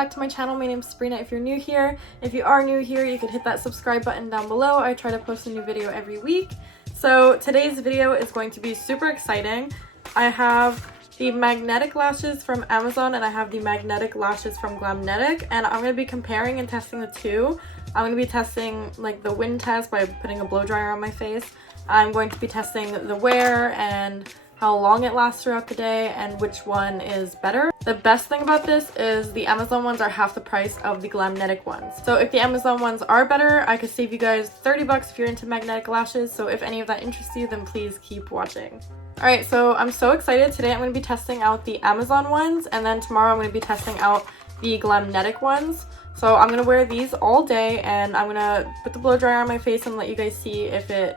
back to my channel. My name is Sabrina if you're new here. If you are new here, you could hit that subscribe button down below. I try to post a new video every week. So today's video is going to be super exciting. I have the magnetic lashes from Amazon and I have the magnetic lashes from Glamnetic, and I'm going to be comparing and testing the two. I'm going to be testing like the wind test by putting a blow dryer on my face. I'm going to be testing the wear and how long it lasts throughout the day and which one is better. The best thing about this is the Amazon ones are half the price of the Glamnetic ones. So if the Amazon ones are better, I could save you guys 30 bucks if you're into magnetic lashes. So if any of that interests you, then please keep watching. Alright, so I'm so excited. Today I'm going to be testing out the Amazon ones, and then tomorrow I'm going to be testing out the Glamnetic ones. So I'm going to wear these all day, and I'm going to put the blow dryer on my face and let you guys see if it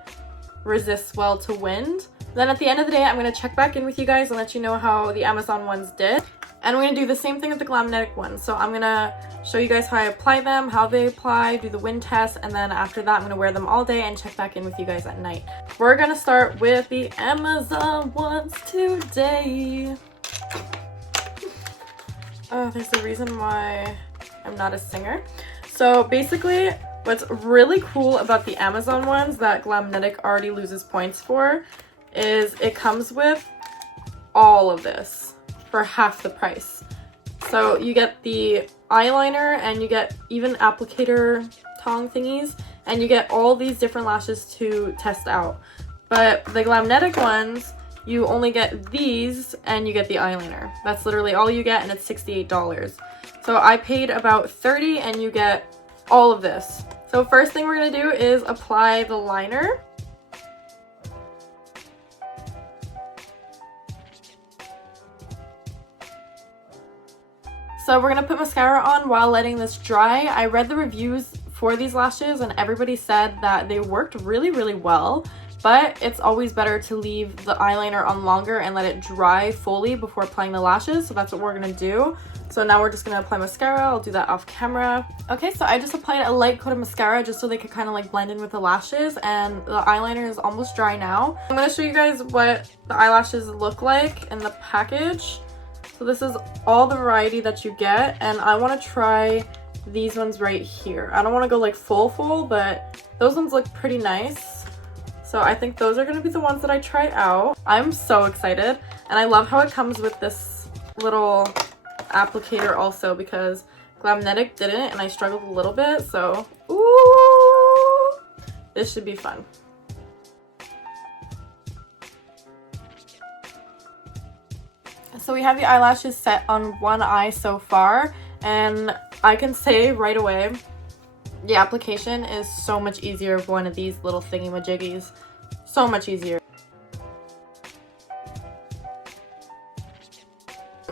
resists well to wind. Then at the end of the day, I'm going to check back in with you guys and let you know how the Amazon ones did. And we're going to do the same thing with the Glamnetic ones. So I'm going to show you guys how I apply them, how they apply, do the wind test, and then after that I'm going to wear them all day and check back in with you guys at night. We're going to start with the Amazon ones today. Oh, there's a reason why I'm not a singer. So basically, what's really cool about the Amazon ones that Glamnetic already loses points for is it comes with all of this for half the price. So you get the eyeliner and you get even applicator tong thingies, and you get all these different lashes to test out. But the Glamnetic ones, you only get these and you get the eyeliner. That's literally all you get, and it's $68. So I paid about $30 and you get all of this. So first thing we're going to do is apply the liner. So we're going to put mascara on while letting this dry. I read the reviews for these lashes and everybody said that they worked really, really well, but it's always better to leave the eyeliner on longer and let it dry fully before applying the lashes. So that's what we're going to do. So now we're just going to apply mascara. I'll do that off camera. Okay, so I just applied a light coat of mascara just so they could kind of like blend in with the lashes, and the eyeliner is almost dry now. I'm going to show you guys what the eyelashes look like in the package. So this is all the variety that you get, and I want to try these ones right here. I don't want to go like full, but those ones look pretty nice. So I think those are going to be the ones that I try out. I'm so excited, and I love how it comes with this little applicator also, because Glamnetic didn't and I struggled a little bit. So ooh, this should be fun. So we have the eyelashes set on one eye so far, and I can say right away the application is so much easier with one of these little thingy-majiggies. So much easier.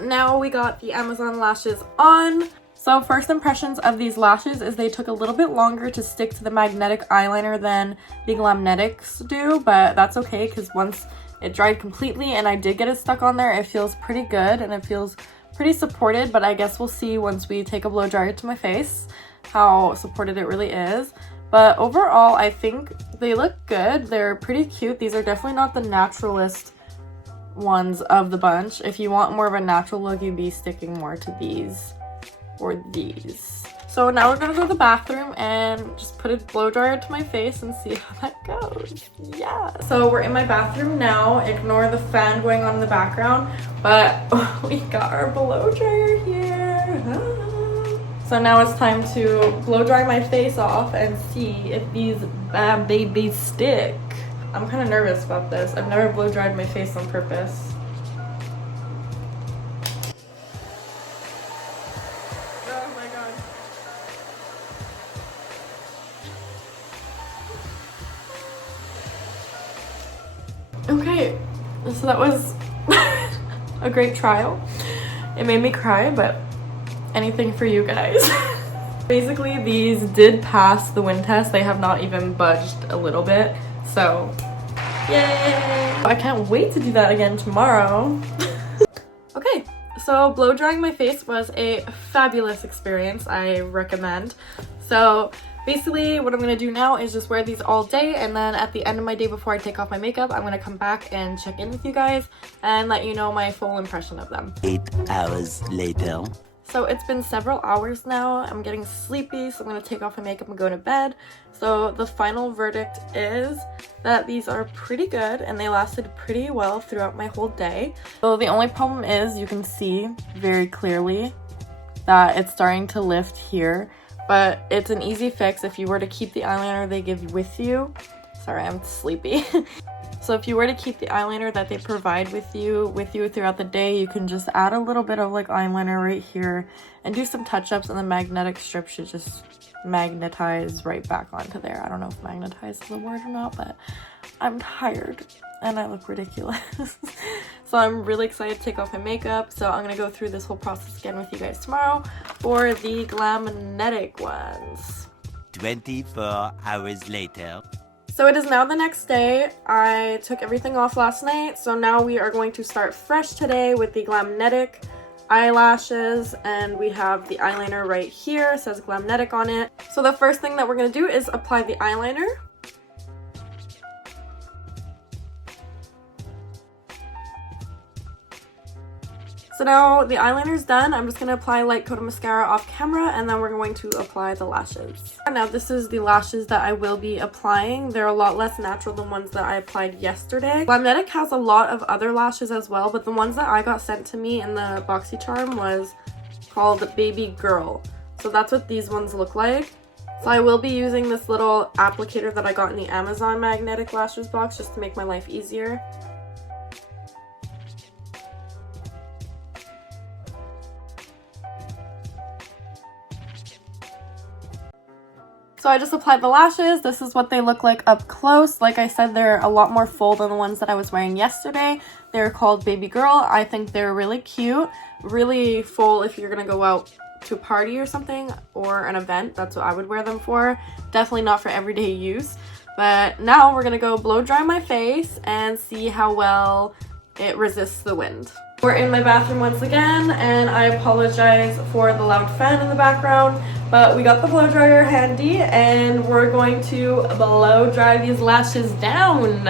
Now we got the Amazon lashes on. So first impressions of these lashes is they took a little bit longer to stick to the magnetic eyeliner than the Glamnetics do, but that's okay because once it dried completely and I did get it stuck on there, it feels pretty good and it feels pretty supported, but I guess we'll see once we take a blow dryer to my face how supported it really is. But overall, I think they look good. They're pretty cute. These are definitely not the naturalist ones of the bunch. If you want more of a natural look, you'd be sticking more to these or these. So now we're gonna go to the bathroom and just put a blow dryer to my face and see how that goes. Yeah. So we're in my bathroom now. Ignore the fan going on in the background, but we got our blow dryer here. So now it's time to blow dry my face off and see if these bad babies stick. I'm kind of nervous about this. I've never blow dried my face on purpose. Okay, so that was a great trial. It made me cry, but anything for you guys. Basically, these did pass the wind test. They have not even budged a little bit, so yay! I can't wait to do that again tomorrow. Okay, so blow drying my face was a fabulous experience. I recommend. So basically what I'm going to do now is just wear these all day, and then at the end of my day before I take off my makeup, I'm going to come back and check in with you guys and let you know my full impression of them. 8 hours later. So it's been several hours now. I'm getting sleepy, so I'm going to take off my makeup and go to bed. So the final verdict is that these are pretty good and they lasted pretty well throughout my whole day. So the only problem is you can see very clearly that it's starting to lift here, but it's an easy fix if you were to keep the eyeliner they give with you. Sorry, I'm sleepy. So if you were to keep the eyeliner that they provide with you throughout the day, you can just add a little bit of like eyeliner right here and do some touch-ups, and the magnetic strip should just magnetize right back onto there. I don't know if magnetize is a word or not, but I'm tired and I look ridiculous. So I'm really excited to take off my makeup. So I'm gonna go through this whole process again with you guys tomorrow for the Glamnetic ones. 24 hours later. So it is now the next day. I took everything off last night, so now we are going to start fresh today with the Glamnetic eyelashes, and we have the eyeliner right here. It says Glamnetic on it. So the first thing that we're going to do is apply the eyeliner. So now the eyeliner is done. I'm just going to apply a light coat of mascara off camera, and then we're going to apply the lashes. Now this is the lashes that I will be applying. They're a lot less natural than ones that I applied yesterday. Glamnetic has a lot of other lashes as well, but the ones that I got sent to me in the BoxyCharm was called Baby Girl. So that's what these ones look like. So I will be using this little applicator that I got in the Amazon magnetic lashes box just to make my life easier. So I just applied the lashes. This is what they look like up close. Like I said, they're a lot more full than the ones that I was wearing yesterday. They're called Baby Girl. I think they're really cute, really full if you're gonna go out to a party or something or an event. That's what I would wear them for. Definitely not for everyday use. But now we're gonna go blow dry my face and see how well it resists the wind. We're in my bathroom once again, and I apologize for the loud fan in the background, but we got the blow dryer handy and we're going to blow dry these lashes down.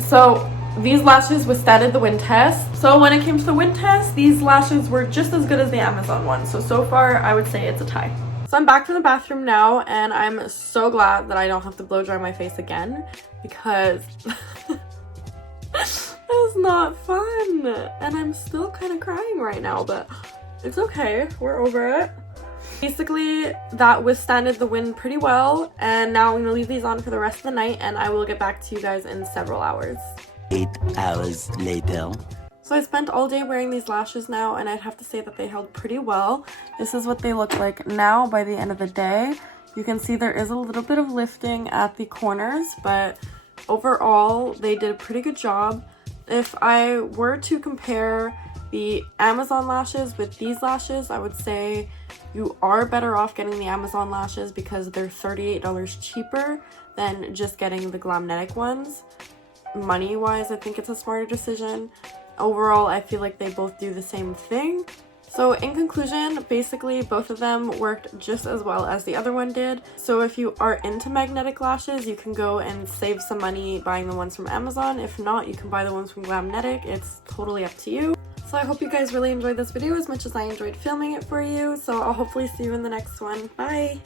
So these lashes withstood the wind test. So when it came to the wind test, these lashes were just as good as the Amazon ones. So far, I would say it's a tie. So I'm back from the bathroom now, and I'm so glad that I don't have to blow dry my face again, because that was not fun. And I'm still kind of crying right now, but it's okay. We're over it. Basically, that withstood the wind pretty well, and now I'm going to leave these on for the rest of the night, and I will get back to you guys in several hours. 8 hours later. So I spent all day wearing these lashes now, and I'd have to say that they held pretty well. This is what they look like now by the end of the day. You can see there is a little bit of lifting at the corners, but overall they did a pretty good job. If I were to compare the Amazon lashes with these lashes, I would say you are better off getting the Amazon lashes because they're $38 cheaper than just getting the Glamnetic ones. Money-wise, I think it's a smarter decision. Overall, I feel like they both do the same thing. So in conclusion, basically both of them worked just as well as the other one did. So if you are into magnetic lashes, you can go and save some money buying the ones from Amazon. If not, you can buy the ones from Glamnetic. It's totally up to you. So I hope you guys really enjoyed this video as much as I enjoyed filming it for you. So I'll hopefully see you in the next one. Bye!